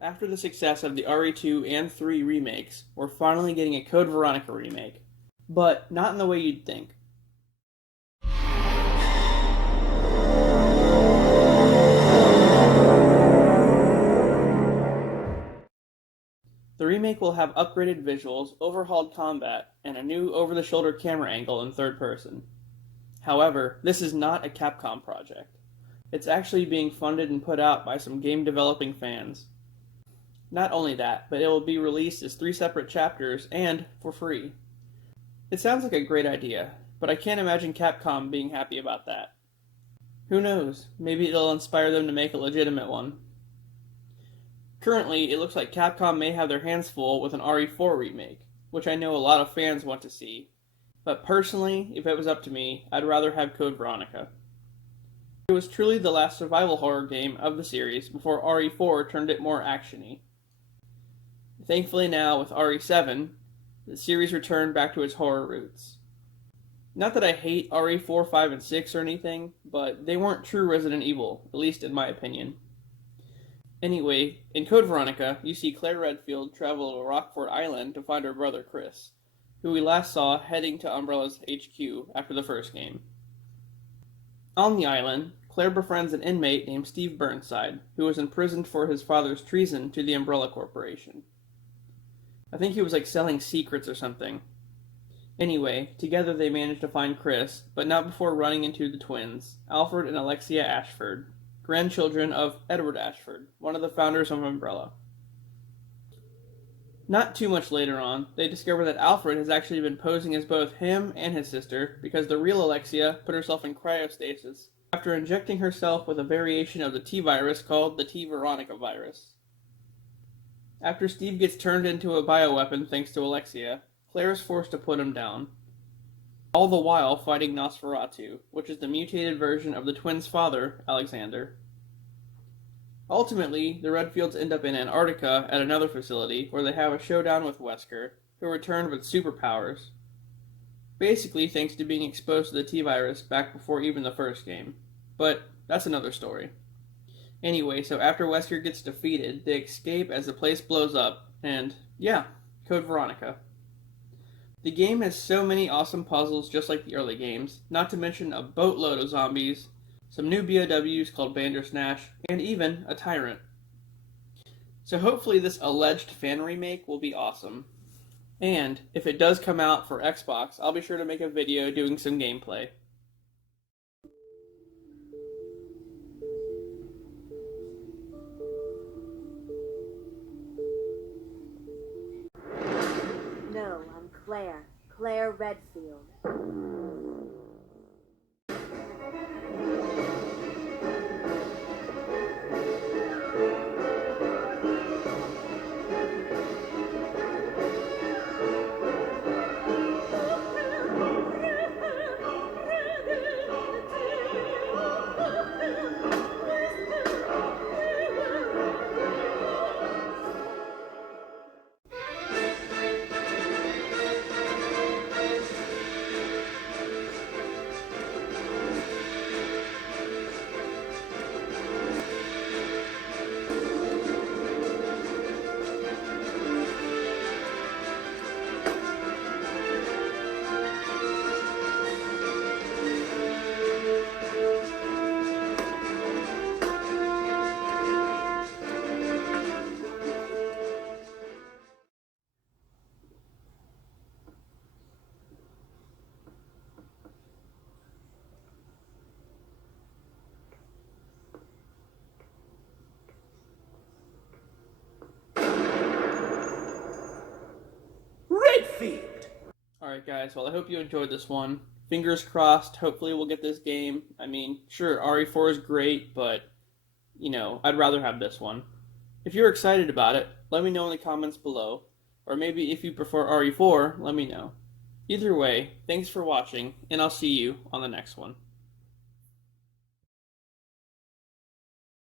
after the success of the RE2 and 3 remakes, we're finally getting a Code Veronica remake. But not in the way you'd think. The remake will have upgraded visuals, overhauled combat, and a new over-the-shoulder camera angle in third person. However, this is not a Capcom project. It's actually being funded and put out by some game developing fans. Not only that, but it will be released as 3 separate chapters and for free. It sounds like a great idea, but I can't imagine Capcom being happy about that. Who knows, maybe it'll inspire them to make a legitimate one. Currently, it looks like Capcom may have their hands full with an RE4 remake, which I know a lot of fans want to see, but personally, if it was up to me, I'd rather have Code Veronica. It was truly the last survival horror game of the series before RE4 turned it more action-y. Thankfully now, with RE7, the series returned back to its horror roots. Not that I hate RE4, 5, and 6 or anything, but they weren't true Resident Evil, at least in my opinion. Anyway, in Code Veronica, you see Claire Redfield travel to Rockford Island to find her brother Chris, who we last saw heading to Umbrella's HQ after the first game. On the island, Claire befriends an inmate named Steve Burnside, who was imprisoned for his father's treason to the Umbrella Corporation. I think he was selling secrets or something. Anyway, together they manage to find Chris, but not before running into the twins, Alfred and Alexia Ashford, grandchildren of Edward Ashford, one of the founders of Umbrella. Not too much later on, they discover that Alfred has actually been posing as both him and his sister because the real Alexia put herself in cryostasis after injecting herself with a variation of the T-virus called the t-veronica virus. After Steve gets turned into a bioweapon thanks to Alexia, Claire is forced to put him down, all the while fighting Nosferatu, which is the mutated version of the twins' father, Alexander. Ultimately, the Redfields end up in Antarctica at another facility where they have a showdown with Wesker, who returned with superpowers. Basically thanks to being exposed to the T-virus back before even the first game. But that's another story. Anyway, so after Wesker gets defeated, they escape as the place blows up, and yeah, Code Veronica. The game has so many awesome puzzles just like the early games, not to mention a boatload of zombies, some new BOWs called Bandersnatch, and even a tyrant. So hopefully this alleged fan remake will be awesome. And if it does come out for Xbox, I'll be sure to make a video doing some gameplay. No, I'm Claire Redfield. Alright guys, well I hope you enjoyed this one. Fingers crossed, hopefully we'll get this game. I mean, sure, RE4 is great, but, I'd rather have this one. If you're excited about it, let me know in the comments below. Or maybe if you prefer RE4, let me know. Either way, thanks for watching, and I'll see you on the next one.